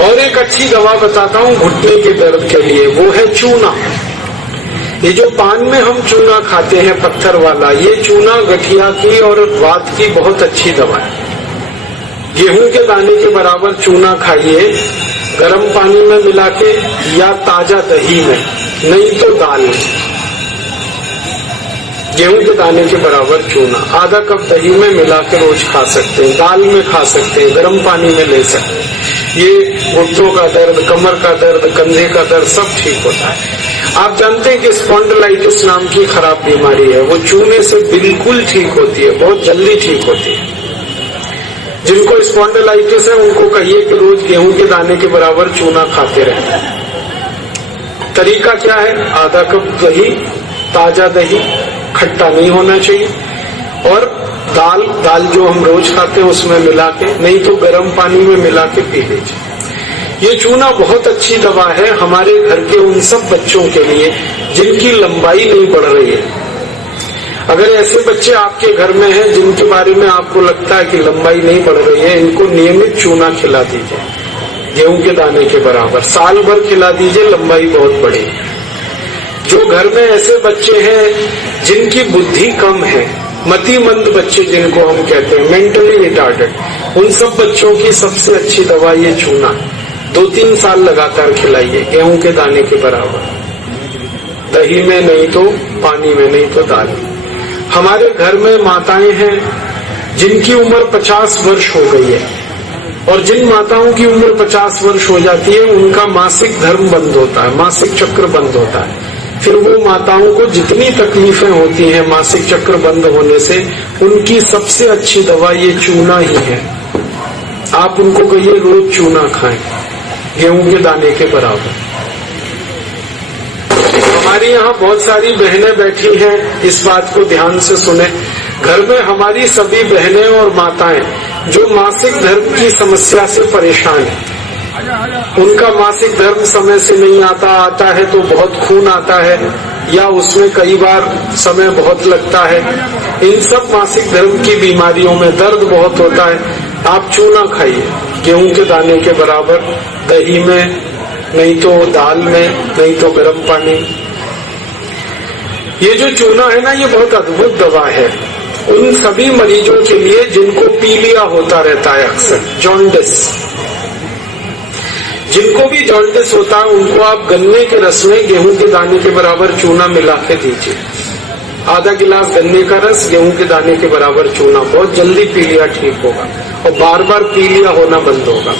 और एक अच्छी दवा बताता हूँ घुटने के दर्द के लिए, वो है चूना। ये जो पान में हम चूना खाते हैं पत्थर वाला, ये चूना गठिया की और वात की बहुत अच्छी दवा है। गेहूं के दाने के बराबर चूना खाइए, गर्म पानी में मिला के या ताजा दही में, नहीं तो दाल में। गेहूं के दाने के बराबर चूना आधा कप दही में मिला के रोज खा सकते हैं, दाल में खा सकते हैं, गर्म पानी में ले सकते हैं। ये घुटनों का दर्द, कमर का दर्द, कंधे का दर्द सब ठीक होता है। आप जानते हैं कि स्पॉन्डिलाइटिस नाम की खराब बीमारी है, वो चूने से बिल्कुल ठीक होती है, बहुत जल्दी ठीक होती है। जिनको स्पॉन्डिलाइटिस है उनको कहिए कि रोज गेहूं के दाने के बराबर चूना खाते रहें। तरीका क्या है? आधा कप दही, ताजा दही, खट्टा नहीं होना चाहिए, और दाल जो हम रोज खाते हैं उसमें मिला के, नहीं तो गर्म पानी में मिला के पी लीजिए। ये चूना बहुत अच्छी दवा है हमारे घर के उन सब बच्चों के लिए जिनकी लंबाई नहीं बढ़ रही है। अगर ऐसे बच्चे आपके घर में हैं जिनके बारे में आपको लगता है कि लंबाई नहीं बढ़ रही है, इनको नियमित चूना खिला दीजिए, गेहूं के दाने के बराबर, साल भर खिला दीजिए, लंबाई बहुत बढ़ेगी। जो घर में ऐसे बच्चे हैं जिनकी बुद्धि कम है, मतिमंद बच्चे जिनको हम कहते हैं, मेंटली रिटार्डेड, उन सब बच्चों की सबसे अच्छी दवा ये चूना। 2-3 साल लगातार खिलाइए, गेहूं के दाने के बराबर, दही में नहीं तो पानी में, नहीं तो दाल में। हमारे घर में माताएं हैं जिनकी उम्र 50 वर्ष हो गई है, और जिन माताओं की उम्र 50 वर्ष हो जाती है उनका मासिक धर्म बंद होता है, मासिक चक्र बंद होता है। फिर वो माताओं को जितनी तकलीफें होती हैं मासिक चक्र बंद होने से, उनकी सबसे अच्छी दवा ये चूना ही है। आप उनको कहिए रोज चूना खाएं, गेहूं के दाने के बराबर। हमारी यहाँ बहुत सारी बहनें बैठी हैं, इस बात को ध्यान से सुने। घर में हमारी सभी बहनें और माताएं जो मासिक धर्म की समस्या से परेशान हैं, उनका मासिक धर्म समय से नहीं आता है तो बहुत खून आता है, या उसमें कई बार समय बहुत लगता है, इन सब मासिक धर्म की बीमारियों में दर्द बहुत होता है। आप चूना खाइए, गेहूं के दाने के बराबर, दही में, नहीं तो दाल में, नहीं तो गर्म पानी। ये जो चूना है ना, ये बहुत अद्भुत दवा है उन सभी मरीजों के लिए जिनको पीलिया होता रहता है, अक्सर जॉन्डिस। जिनको भी जॉन्डिस होता है उनको आप गन्ने के रस में गेहूं के दाने के बराबर चूना मिला के दीजिए। आधा गिलास गन्ने का रस, गेहूं के दाने के बराबर चूना, बहुत जल्दी पीलिया ठीक होगा और बार बार पीलिया होना बंद होगा।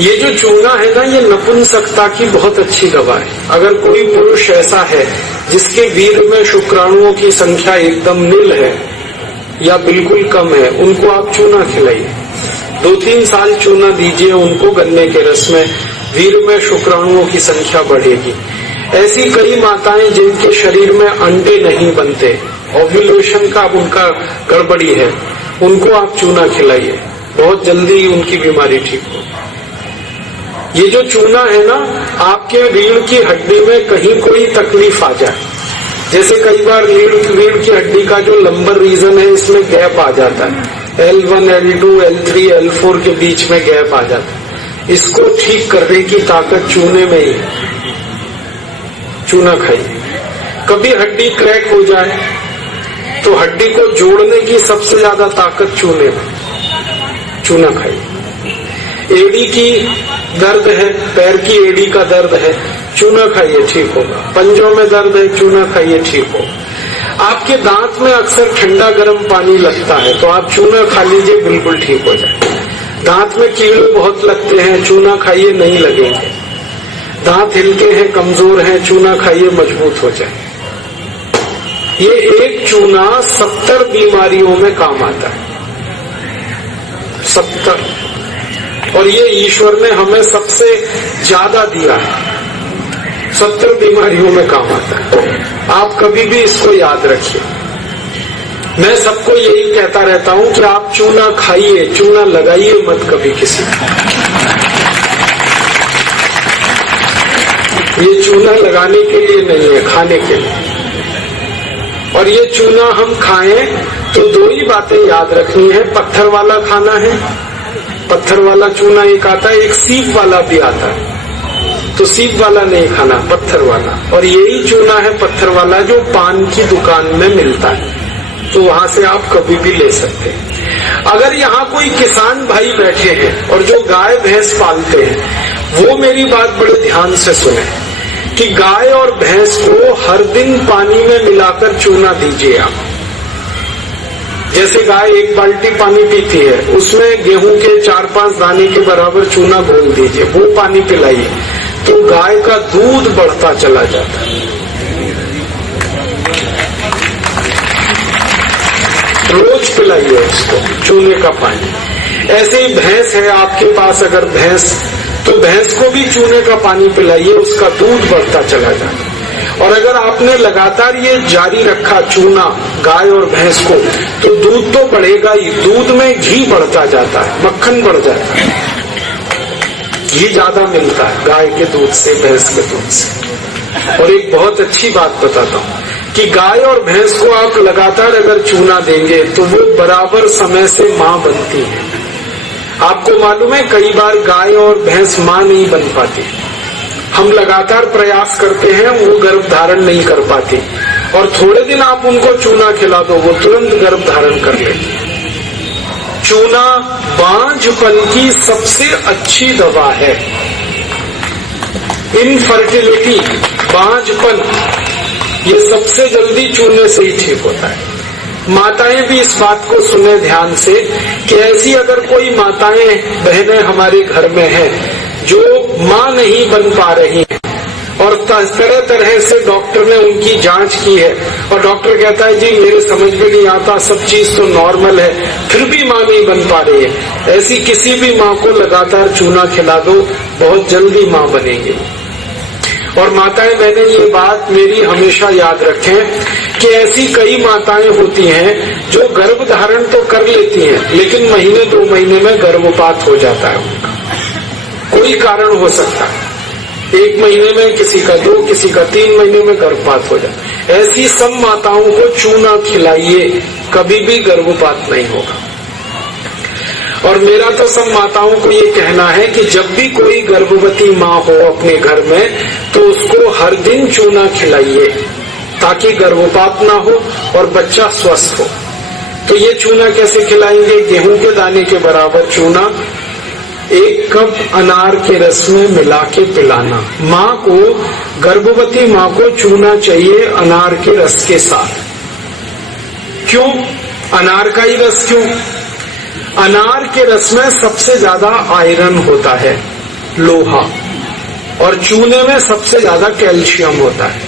ये जो चूना है ना, ये नपुंसकता की बहुत अच्छी दवा है। अगर कोई पुरुष ऐसा है जिसके वीर्य में शुक्राणुओं की संख्या एकदम नील है या बिल्कुल कम है, उनको आप चूना खिलाइए। 2-3 साल चूना दीजिए उनको गन्ने के रस में, वीर्य में शुक्राणुओं की संख्या बढ़ेगी। ऐसी कई माताएं जिनके शरीर में अंडे नहीं बनते, ओव्यूलेशन का उनका गड़बड़ी है, उनको आप चूना खिलाइए, बहुत जल्दी उनकी बीमारी ठीक हो। ये जो चूना है ना, आपके रीढ़ की हड्डी में कहीं कोई तकलीफ आ जाए, जैसे कई बार रीढ़ की हड्डी का जो लंबर रीजन है इसमें गैप आ जाता है, L1, L2, L3, L4 के बीच में गैप आ जाता है, इसको ठीक करने की ताकत चूने में ही है। चूना खाइए। कभी हड्डी क्रैक हो जाए तो हड्डी को जोड़ने की सबसे ज्यादा ताकत चूने में, चूना खाइए। एड़ी की दर्द है, पैर की एड़ी का दर्द है, चूना खाइए, ठीक होगा। पंजों में दर्द है, चूना खाइए, ठीक हो। आपके दांत में अक्सर ठंडा गर्म पानी लगता है तो आप चूना खा लीजिए, बिल्कुल ठीक हो जाए। दांत में कीड़े बहुत लगते हैं, चूना खाइए, नहीं लगेंगे। दांत हिलके हैं, कमजोर हैं, चूना खाइए, मजबूत हो जाए। ये एक चूना 70 बीमारियों में काम आता है, 70। और ये ईश्वर ने हमें सबसे ज्यादा दिया है, 70 बीमारियों में काम आता है। आप कभी भी इसको याद रखिए। मैं सबको यही कहता रहता हूं कि आप चूना खाइए, चूना लगाइए मत कभी किसी को। ये चूना लगाने के लिए नहीं है, खाने के लिए। और ये चूना हम खाएं तो 2 ही बातें याद रखनी है, पत्थर वाला खाना है पत्थर वाला चूना एक आता है, एक सीप वाला भी आता है। तो सीप वाला नहीं खाना, पत्थर वाला। और यही चूना है पत्थर वाला जो पान की दुकान में मिलता है, तो वहां से आप कभी भी ले सकते हैं। अगर यहाँ कोई किसान भाई बैठे हैं और जो गाय भैंस पालते हैं, वो मेरी बात बड़े ध्यान से सुने कि गाय और भैंस को हर दिन पानी में मिलाकर चूना दीजिए आप। जैसे गाय 1 बाल्टी पानी पीती है, उसमें गेहूं के 4-5 दाने के बराबर चूना घोल दीजिए, वो पानी पिलाइए, तो गाय का दूध बढ़ता चला जाता है। रोज पिलाइए उसको चूने का पानी। ऐसे ही भैंस है आपके पास, अगर भैंस, तो भैंस को भी चूने का पानी पिलाइए, उसका दूध बढ़ता चला जाता है। और अगर आपने लगातार ये जारी रखा चूना गाय और भैंस को, तो दूध तो बढ़ेगा ही, दूध में घी बढ़ता जाता है, मक्खन बढ़ जाता है, घी ज्यादा मिलता है गाय के दूध से, भैंस के दूध से। और एक बहुत अच्छी बात बताता हूँ कि गाय और भैंस को आप लगातार अगर चूना देंगे तो वो बराबर समय से माँ बनती है। आपको मालूम है कई बार गाय और भैंस माँ नहीं बन पाती, हम लगातार प्रयास करते हैं, वो गर्भ धारण नहीं कर पाती, और थोड़े दिन आप उनको चूना खिला दो, वो तुरंत गर्भ धारण कर लेती। चूना बांझपन की सबसे अच्छी दवा है। इनफर्टिलिटी, बांझपन, ये सबसे जल्दी चूने से ही ठीक होता है। माताएं भी इस बात को सुने ध्यान से कि ऐसी अगर कोई माताएं बहनें हमारे घर में हैं जो मां नहीं बन पा रही हैं, और तरह तरह से डॉक्टर ने उनकी जांच की है, और डॉक्टर कहता है जी मेरे समझ में नहीं आता, सब चीज तो नॉर्मल है, फिर भी मां नहीं बन पा रही है, ऐसी किसी भी मां को लगातार चूना खिला दो, बहुत जल्दी मां बनेगी। और माताएं बहनें ये बात मेरी हमेशा याद रखें कि ऐसी कई माताएं होती हैं जो गर्भ धारण तो कर लेती हैं, लेकिन महीने 2 महीने में गर्भपात हो जाता है उनका, कोई कारण हो सकता है। 1 महीने में किसी का 2, किसी का 3 महीने में गर्भपात हो जाता है। ऐसी सब माताओं को चूना खिलाइए, कभी भी गर्भपात नहीं होगा। और मेरा तो सब माताओं को ये कहना है कि जब भी कोई गर्भवती माँ हो अपने घर में, तो उसको हर दिन चूना खिलाइए ताकि गर्भपात ना हो और बच्चा स्वस्थ हो। तो ये चूना कैसे खिलाएंगे? गेहूं के दाने के बराबर चूना 1 कप अनार के रस में मिला के पिलाना। माँ को, गर्भवती माँ को चूना चाहिए अनार के रस के साथ। क्यों अनार का ही रस? क्यों? अनार के रस में सबसे ज्यादा आयरन होता है, लोहा, और चूने में सबसे ज्यादा कैल्शियम होता है।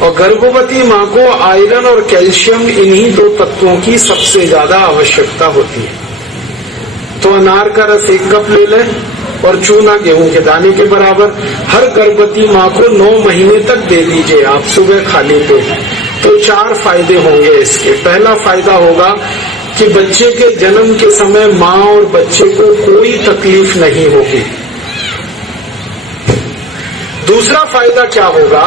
और गर्भवती माँ को आयरन और कैल्शियम, इन्हीं 2 तत्वों की सबसे ज्यादा आवश्यकता होती है। तो अनार का रस 1 कप ले लें और चूना गेहूं के दाने के बराबर हर गर्भवती माँ को 9 महीने तक दे दीजिए आप, सुबह खाली पेट। तो 4 फायदे होंगे इसके। पहला फायदा होगा कि बच्चे के जन्म के समय माँ और बच्चे को कोई तकलीफ नहीं होगी। दूसरा फायदा क्या होगा?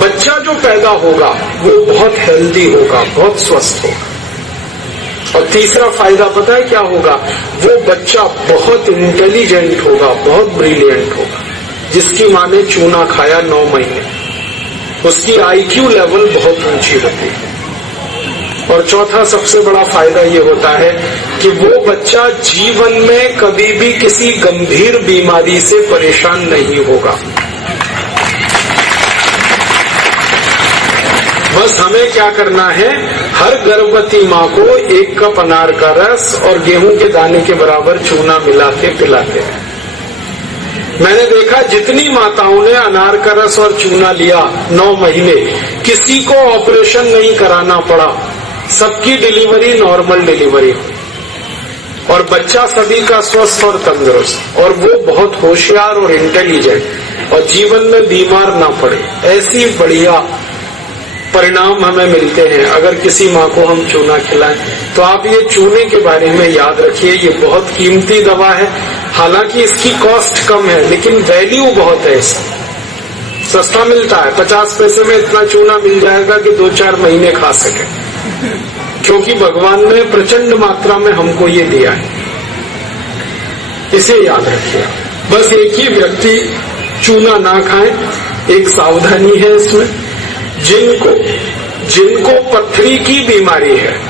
बच्चा जो पैदा होगा वो बहुत हेल्दी होगा, बहुत स्वस्थ होगा। और तीसरा फायदा पता है क्या होगा? वो बच्चा बहुत इंटेलिजेंट होगा, बहुत ब्रिलियंट होगा। जिसकी माँ ने चूना खाया 9 महीने, उसकी IQ लेवल बहुत ऊंची होती है। और चौथा सबसे बड़ा फायदा ये होता है कि वो बच्चा जीवन में कभी भी किसी गंभीर बीमारी से परेशान नहीं होगा। बस हमें क्या करना है? हर गर्भवती माँ को 1 कप अनार का रस और गेहूं के दाने के बराबर चूना मिला के पिलाते हैं। मैंने देखा जितनी माताओं ने अनार का रस और चूना लिया 9 महीने, किसी को ऑपरेशन नहीं कराना पड़ा, सबकी डिलीवरी नॉर्मल डिलीवरी, और बच्चा सभी का स्वस्थ और तंदुरुस्त, और वो बहुत होशियार और इंटेलिजेंट, और जीवन में बीमार ना पड़े। ऐसी बढ़िया परिणाम हमें मिलते हैं अगर किसी माँ को हम चूना खिलाएं। तो आप ये चूने के बारे में याद रखिए, ये बहुत कीमती दवा है। हालांकि इसकी कॉस्ट कम है, लेकिन वैल्यू बहुत है इसका। सस्ता मिलता है, 50 पैसे में इतना चूना मिल जाएगा कि 2-4 महीने खा सके, क्योंकि भगवान ने प्रचंड मात्रा में हमको ये दिया है। इसे याद रखिए। बस एक ही व्यक्ति चूना ना खाए, एक सावधानी है इसमें। जिनको पथरी की बीमारी है,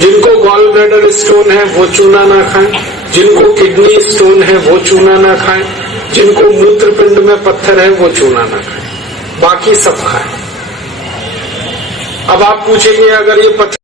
जिनको गॉल ब्लैडर स्टोन है, वो चूना ना खाएं। जिनको किडनी स्टोन है, वो चूना ना खाएं। जिनको मूत्रपिंड में पत्थर है, वो चूना ना खाएं। बाकी सब खाएं। अब आप पूछेंगे, अगर ये पत्थर